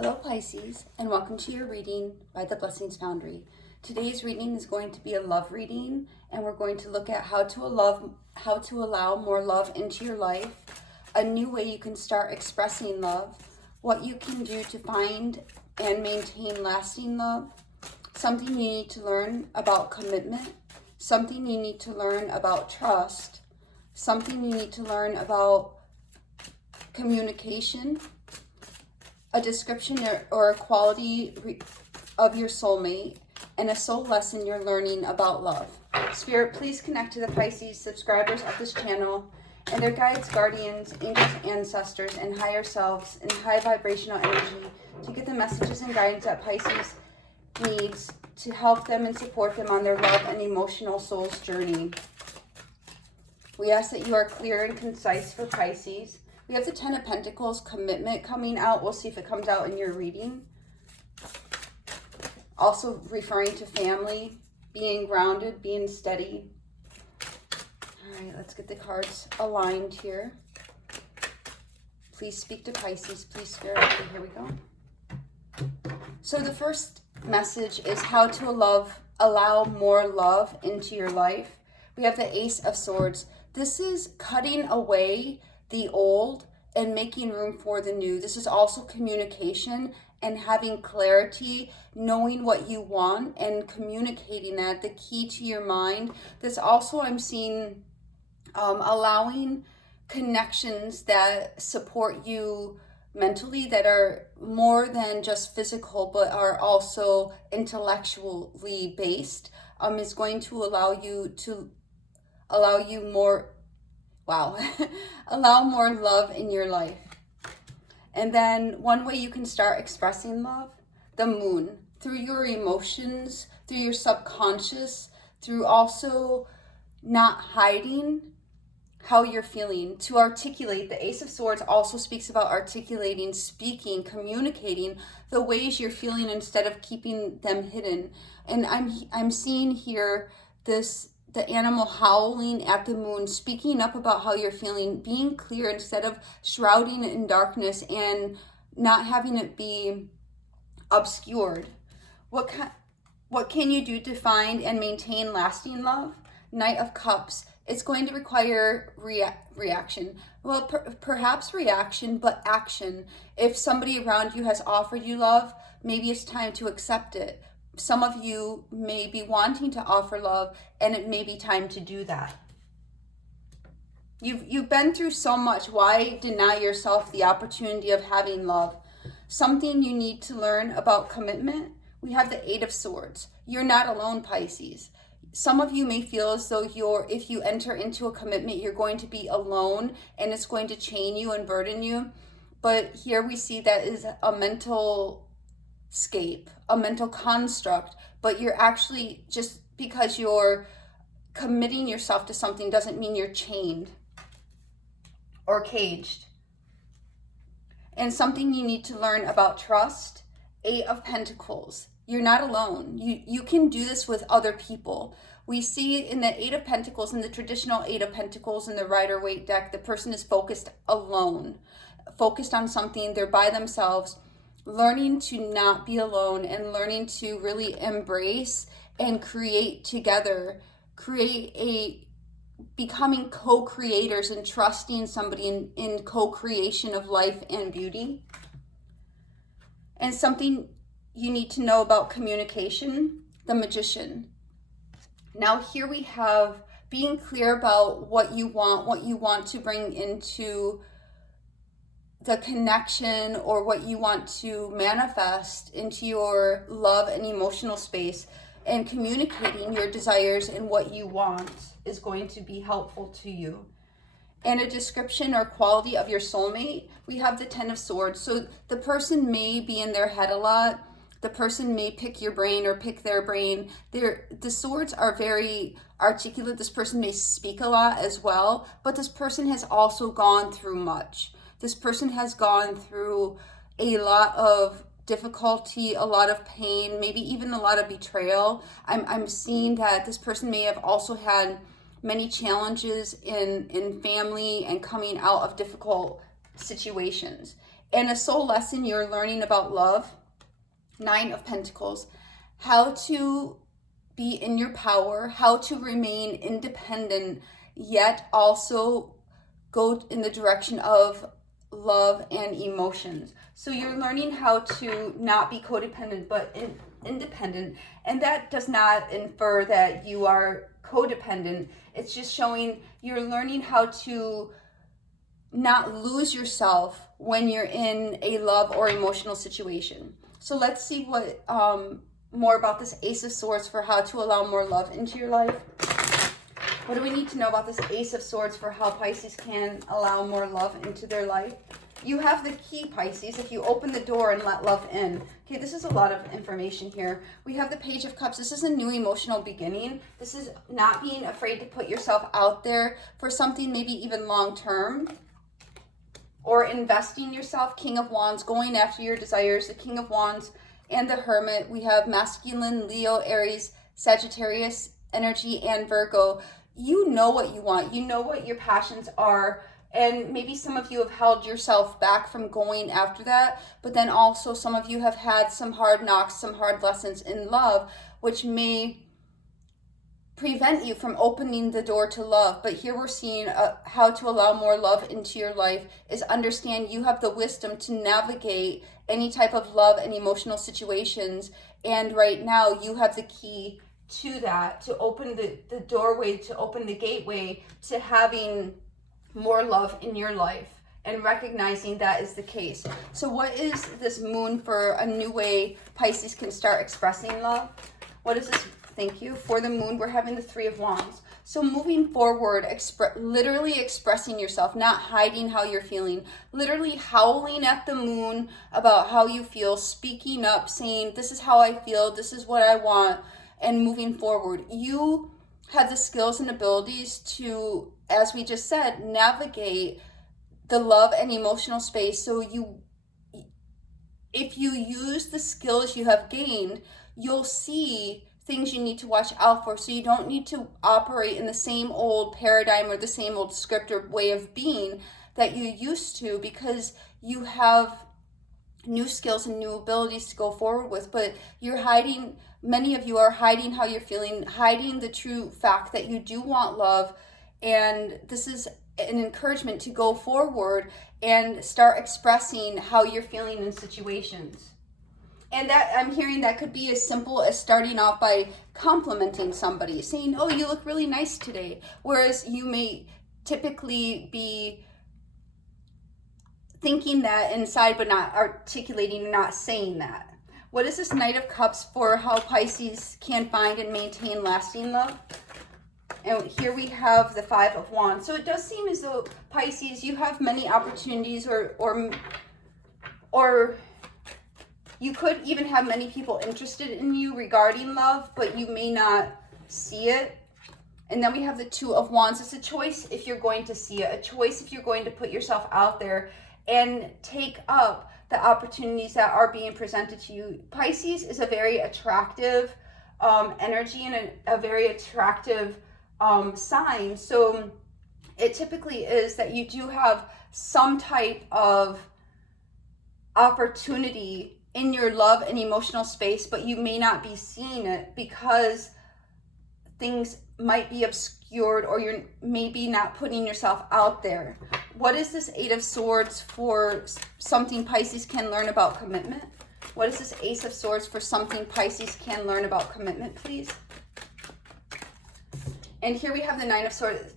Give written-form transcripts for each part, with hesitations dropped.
Hello Pisces, and welcome to your reading by the Blessings Foundry. Today's reading is going to be a love reading, and we're going to look at how to allow more love into your life, a new way you can start expressing love, what you can do to find and maintain lasting love, something you need to learn about commitment, something you need to learn about trust, something you need to learn about communication, a description or a quality of your soulmate, and a soul lesson you're learning about love. Spirit, please connect to the Pisces subscribers of this channel and their guides, guardians, angels, ancestors, and higher selves in high vibrational energy to get the messages and guidance that Pisces needs to help them and support them on their love and emotional soul's journey. We ask that you are clear and concise for Pisces. We have the Ten of Pentacles, commitment, coming out. We'll see if it comes out in your reading. Also referring to family, being grounded, being steady. All right, let's get the cards aligned here. Please speak to Pisces. Please, Spirit. Okay, here we go. So the first message is how to allow more love into your life. We have the Ace of Swords. This is cutting away the old and making room for the new. This is also communication and having clarity, knowing what you want and communicating that, the key to your mind. This also, I'm seeing allowing connections that support you mentally, that are more than just physical but are also intellectually based, is going to allow you more allow more love in your life. And then one way you can start expressing love, the moon, through your emotions, through your subconscious, through also not hiding how you're feeling, to articulate. The Ace of Swords also speaks about articulating, speaking, communicating the ways you're feeling instead of keeping them hidden. And I'm seeing here the animal howling at the moon, speaking up about how you're feeling, being clear instead of shrouding it in darkness and not having it be obscured. What can you do to find and maintain lasting love? Knight of Cups. It's going to require reaction. Well, perhaps reaction, but action. If somebody around you has offered you love, maybe it's time to accept it. Some of you may be wanting to offer love, and it may be time to do that. You've been through so much. Why deny yourself the opportunity of having love? Something you need to learn about commitment. We have the Eight of Swords. You're not alone, Pisces. Some of you may feel as though if you enter into a commitment, you're going to be alone and it's going to chain you and burden you. But here we see that is a mental scape, a mental construct, but you're actually, just because you're committing yourself to something doesn't mean you're chained or caged. And something you need to learn about trust, Eight of Pentacles. You're not alone. You can do this with other people. We see in the Eight of Pentacles, in the traditional Eight of Pentacles in the Rider-Waite deck, the person is focused alone, focused on something, they're by themselves. Learning to not be alone and learning to really embrace and create together, becoming co-creators and trusting somebody in co-creation of life and beauty. And something you need to know about communication, the Magician. Now here we have being clear about what you want to bring into the connection, or what you want to manifest into your love and emotional space, and communicating your desires and what you want is going to be helpful to you. And a description or quality of your soulmate, we have the Ten of Swords. So the person may be in their head a lot. The person may pick your brain or pick their brain. The swords are very articulate. This person may speak a lot as well, but this person has also gone through much. This person has gone through a lot of difficulty, a lot of pain, maybe even a lot of betrayal. I'm seeing that this person may have also had many challenges in family and coming out of difficult situations. And a soul lesson you're learning about love, 9 of Pentacles, how to be in your power, how to remain independent, yet also go in the direction of love and emotions. So you're learning how to not be codependent, but independent. And that does not infer that you are codependent. It's just showing you're learning how to not lose yourself when you're in a love or emotional situation. So let's see what more about this Ace of Swords for how to allow more love into your life. What do we need to know about this Ace of Swords for how Pisces can allow more love into their life? You have the key, Pisces, if you open the door and let love in. Okay, this is a lot of information here. We have the Page of Cups. This is a new emotional beginning. This is not being afraid to put yourself out there for something maybe even long-term, or investing yourself. King of Wands, going after your desires. The King of Wands and the Hermit. We have masculine, Leo, Aries, Sagittarius energy, and Virgo. You know what you want. You know what your passions are. And maybe some of you have held yourself back from going after that. But then also some of you have had some hard knocks, some hard lessons in love, which may prevent you from opening the door to love. But here we're seeing how to allow more love into your life is understand you have the wisdom to navigate any type of love and emotional situations. And right now you have the key to that, to open the doorway, to open the gateway to having more love in your life, and recognizing that is the case. So what is this Moon for a new way Pisces can start expressing love? What is this? Thank you. For the Moon, we're having the 3 of Wands. So moving forward, literally expressing yourself, not hiding how you're feeling, literally howling at the moon about how you feel, speaking up, saying, this is how I feel, this is what I want, and moving forward. You have the skills and abilities to, as we just said, navigate the love and emotional space. So if you use the skills you have gained, you'll see things you need to watch out for. So you don't need to operate in the same old paradigm or the same old script or way of being that you used to, because you have new skills and new abilities to go forward with. But you're hiding, many of you are hiding how you're feeling, hiding the true fact that you do want love. And this is an encouragement to go forward and start expressing how you're feeling in situations. And that, I'm hearing that could be as simple as starting off by complimenting somebody, saying, oh, you look really nice today. Whereas you may typically be thinking that inside, but not articulating and not saying that. What is this Knight of Cups for how Pisces can find and maintain lasting love? And here we have the 5 of Wands. So it does seem as though, Pisces, you have many opportunities, or you could even have many people interested in you regarding love, but you may not see it. And then we have the 2 of Wands. It's a choice if you're going to see it, a choice if you're going to put yourself out there and take up the opportunities that are being presented to you. Pisces is a very attractive energy and a very attractive sign. So it typically is that you do have some type of opportunity in your love and emotional space, but you may not be seeing it because things might be obscured, or you're maybe not putting yourself out there. What is this 8 of Swords for something Pisces can learn about commitment? What is this Ace of Swords for something Pisces can learn about commitment, please? And here we have the 9 of Swords.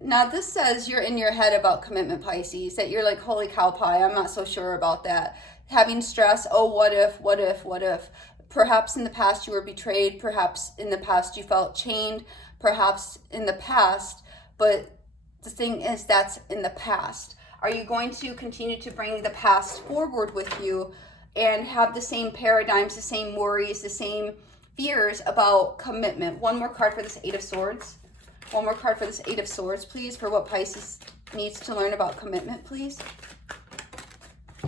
Now this says you're in your head about commitment, Pisces, that you're like, holy cow pie, I'm not so sure about that. Having stress, oh, what if, what if, what if? Perhaps in the past you were betrayed, perhaps in the past you felt chained, perhaps in the past, but the thing is that's in the past. Are you going to continue to bring the past forward with you and have the same paradigms, the same worries, the same fears about commitment? One more card for this 8 of Swords. One more card for this 8 of Swords, please, for what Pisces needs to learn about commitment, please.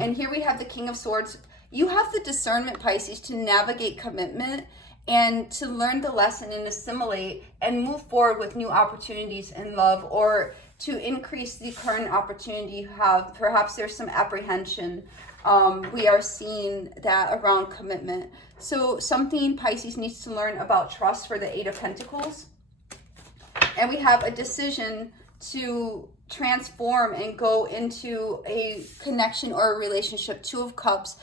And here we have the King of Swords. You have the discernment, Pisces, to navigate commitment and to learn the lesson and assimilate and move forward with new opportunities in love, or to increase the current opportunity you have. Perhaps there's some apprehension. We are seeing that around commitment. So something Pisces needs to learn about trust for the Eight of Pentacles. And we have a decision to transform and go into a connection or a relationship. Two of Cups,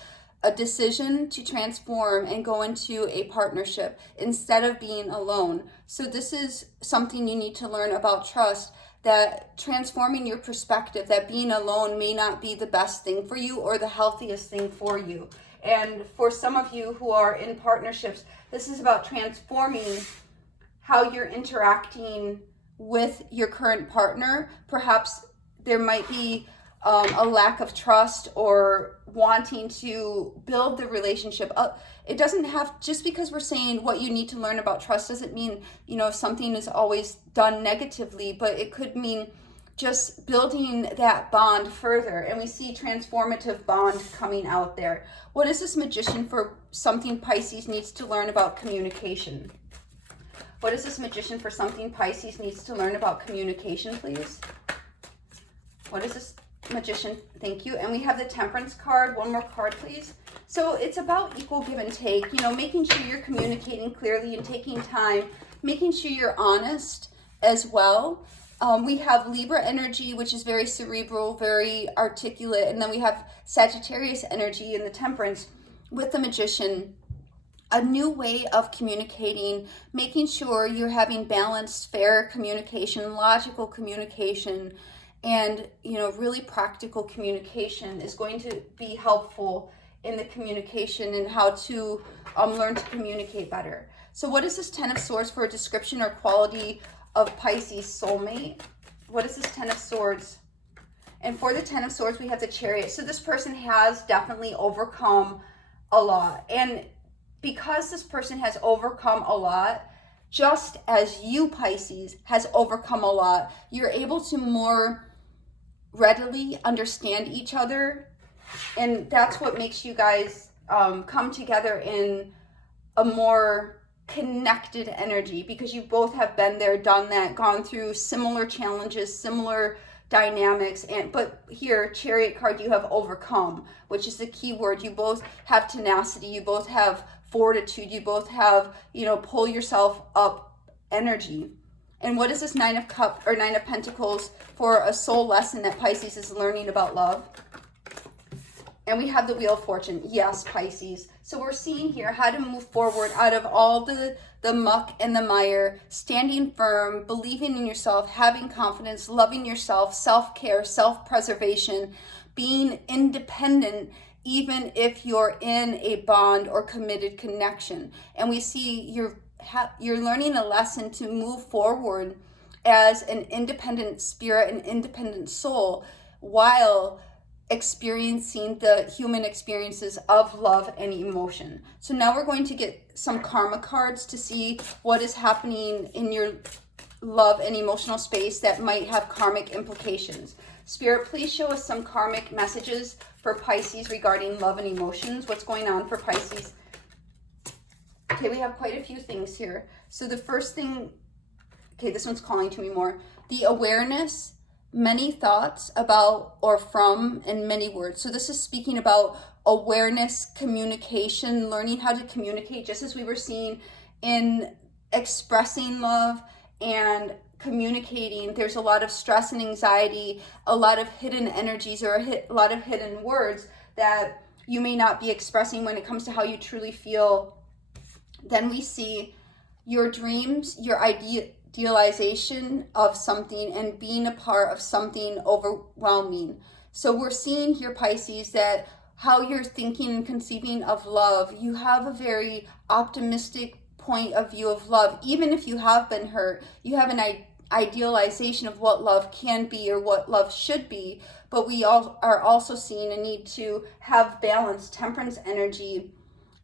a decision to transform and go into a partnership instead of being alone. So this is something you need to learn about trust, that transforming your perspective, that being alone may not be the best thing for you or the healthiest thing for you. And for some of you who are in partnerships, this is about transforming how you're interacting with your current partner. Perhaps there might be a lack of trust or wanting to build the relationship up. It doesn't have, just because we're saying what you need to learn about trust doesn't mean, you know, something is always done negatively, but it could mean just building that bond further. And we see transformative bond coming out there. What is this Magician for something Pisces needs to learn about communication? What is this Magician for something Pisces needs to learn about communication, please? What is this Magician? Thank you. And we have the Temperance card. One more card, please. So it's about equal give and take, you know, making sure you're communicating clearly and taking time, making sure you're honest as well. We have Libra energy, which is very cerebral, very articulate. And then we have Sagittarius energy in the Temperance with the Magician. A new way of communicating, making sure you're having balanced, fair communication, logical communication, and, you know, really practical communication is going to be helpful in the communication and how to learn to communicate better. So what is this Ten of Swords for a description or quality of Pisces soulmate? What is this Ten of Swords? And for the Ten of Swords, we have the Chariot. So this person has definitely overcome a lot. And because this person has overcome a lot, just as you, Pisces, has overcome a lot, you're able to more readily understand each other. And that's what makes you guys come together in a more connected energy, because you both have been there, done that, gone through similar challenges, similar dynamics. But here, Chariot card, you have overcome, which is the key word. You both have tenacity, you both have fortitude, you both have, you know, pull yourself up energy. And what is this Nine of Cups or Nine of Pentacles for a soul lesson that Pisces is learning about love? And we have the Wheel of Fortune. Yes, Pisces. So we're seeing here how to move forward out of all the muck and the mire, standing firm, believing in yourself, having confidence, loving yourself, self-care, self-preservation, being independent, even if you're in a bond or committed connection. And we see you're learning a lesson to move forward as an independent spirit, an independent soul, while experiencing the human experiences of love and emotion. So now we're going to get some karma cards to see what is happening in your love and emotional space that might have karmic implications. Spirit, please show us some karmic messages for Pisces regarding love and emotions. What's going on for Pisces? Okay, we have quite a few things here. So the first thing, okay, this one's calling to me more. The awareness, many thoughts about or from, and many words. So this is speaking about awareness, communication, learning how to communicate, just as we were seeing in expressing love and communicating. There's a lot of stress and anxiety, a lot of hidden energies, or a lot of hidden words that you may not be expressing when it comes to how you truly feel. Then we see your dreams, your idealization of something, and being a part of something overwhelming. So we're seeing here, Pisces, that how you're thinking and conceiving of love, you have a very optimistic point of view of love. Even if you have been hurt, you have an idealization of what love can be or what love should be. But we all are also seeing a need to have balance, temperance energy.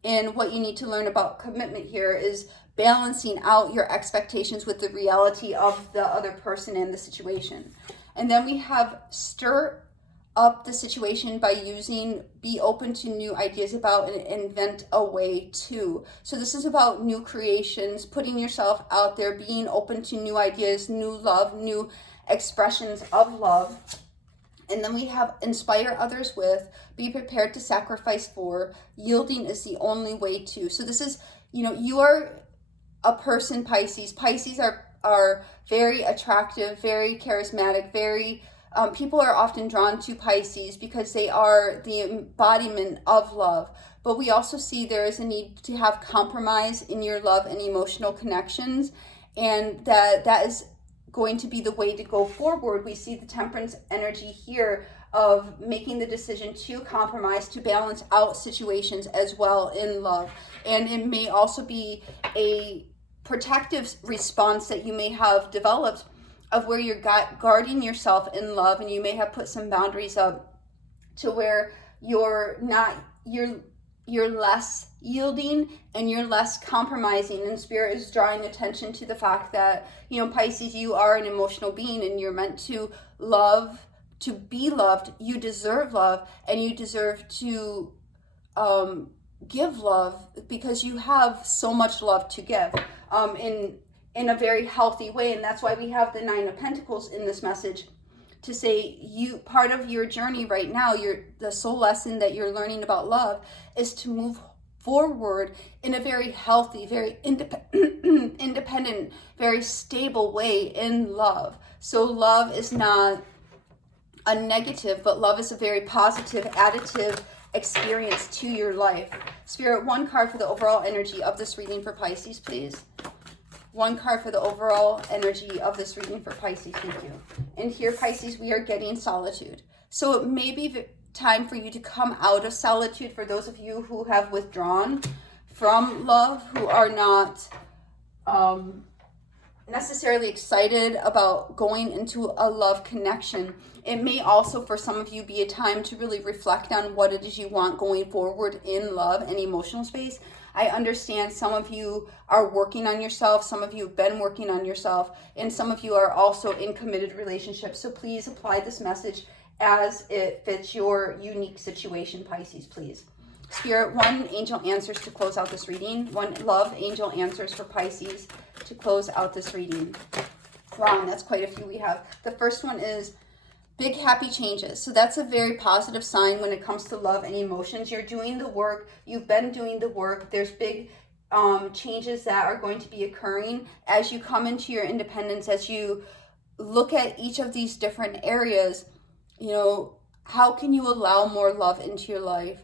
And what you need to learn about commitment here is balancing out your expectations with the reality of the other person and the situation. And then we have stir up the situation by using, be open to new ideas about, and invent a way to. So this is about new creations, putting yourself out there, being open to new ideas, new love, new expressions of love. And then we have inspire others with, be prepared to sacrifice for, yielding is the only way to. So this is, you are a person, Pisces. Pisces are very attractive, very charismatic, very, people are often drawn to Pisces because they are the embodiment of love. But we also see there is a need to have compromise in your love and emotional connections, and that is going to be the way to go forward. We see the temperance energy here of making the decision to compromise, to balance out situations as well in love. And it may also be a protective response that you may have developed of where you're guarding yourself in love, and you may have put some boundaries up to where you're less yielding and you're less compromising, and Spirit is drawing attention to the fact that, Pisces, you are an emotional being and you're meant to love, to be loved. You deserve love, and you deserve to give love because you have so much love to give in a very healthy way. And that's why we have the Nine of Pentacles in this message, to say part of your journey right now, the soul lesson that you're learning about love is to move forward in a very healthy, very independent, very stable way in love. So love is not a negative, but love is a very positive, additive experience to your life. Spirit, one card for the overall energy of this reading for Pisces, please. One card for the overall energy of this reading for Pisces. Thank you. And here, Pisces, we are getting solitude. So it may be time for you to come out of solitude for those of you who have withdrawn from love, who are not necessarily excited about going into a love connection. It may also, for some of you, be a time to really reflect on what it is you want going forward in love and emotional space. I understand some of you are working on yourself, some of you have been working on yourself, and some of you are also in committed relationships. So please apply this message as it fits your unique situation, Pisces, please. Spirit, one angel answers to close out this reading. One love angel answers for Pisces to close out this reading. Wow, that's quite a few we have. The first one is big happy changes. So that's a very positive sign when it comes to love and emotions. You're doing the work. You've been doing the work. There's big changes that are going to be occurring as you come into your independence, as you look at each of these different areas. How can you allow more love into your life?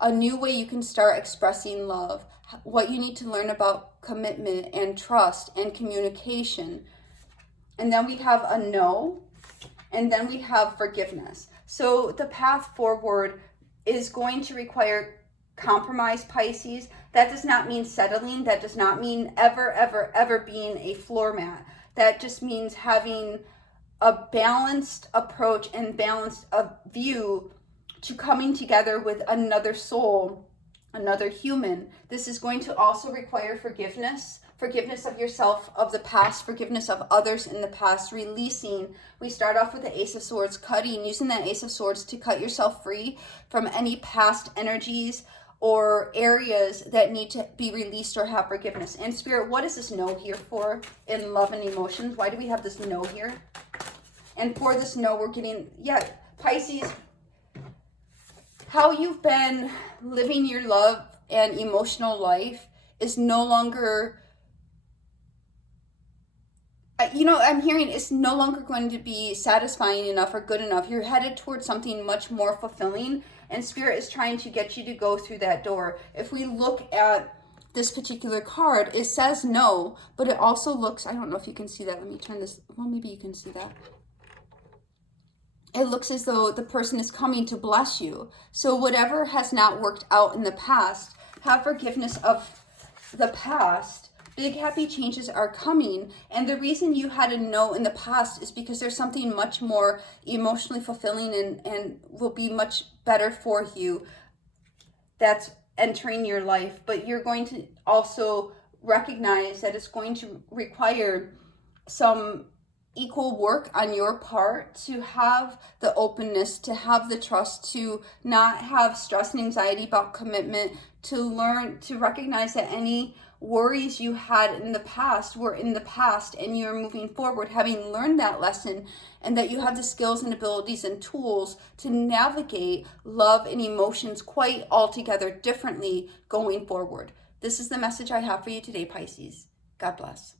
A new way you can start expressing love. What you need to learn about commitment and trust and communication. And then we have a no. And then we have forgiveness. So the path forward is going to require compromise, Pisces. That does not mean settling. That does not mean ever, ever, ever being a floor mat. That just means having a balanced approach and balanced view to coming together with another soul, another human. This is going to also require forgiveness. Forgiveness of yourself, of the past, forgiveness of others in the past, releasing. We start off with the Ace of Swords, cutting, using that Ace of Swords to cut yourself free from any past energies or areas that need to be released or have forgiveness. And Spirit, what is this no here for in love and emotions? Why do we have this no here? And for this no, we're getting, Pisces, how you've been living your love and emotional life is no longer, I'm hearing it's no longer going to be satisfying enough or good enough. You're headed towards something much more fulfilling, and Spirit is trying to get you to go through that door. If we look at this particular card, it says no, but it also looks, I don't know if you can see that. Let me turn this, well, maybe you can see that. It looks as though the person is coming to bless you. So whatever has not worked out in the past, have forgiveness of the past. Big happy changes are coming. And the reason you had a no in the past is because there's something much more emotionally fulfilling and will be much better for you that's entering your life. But you're going to also recognize that it's going to require some equal work on your part to have the openness, to have the trust, to not have stress and anxiety about commitment, to learn to recognize that any worries you had in the past were in the past and you're moving forward having learned that lesson, and that you have the skills and abilities and tools to navigate love and emotions quite altogether differently going forward. This is the message I have for you today, Pisces. God bless.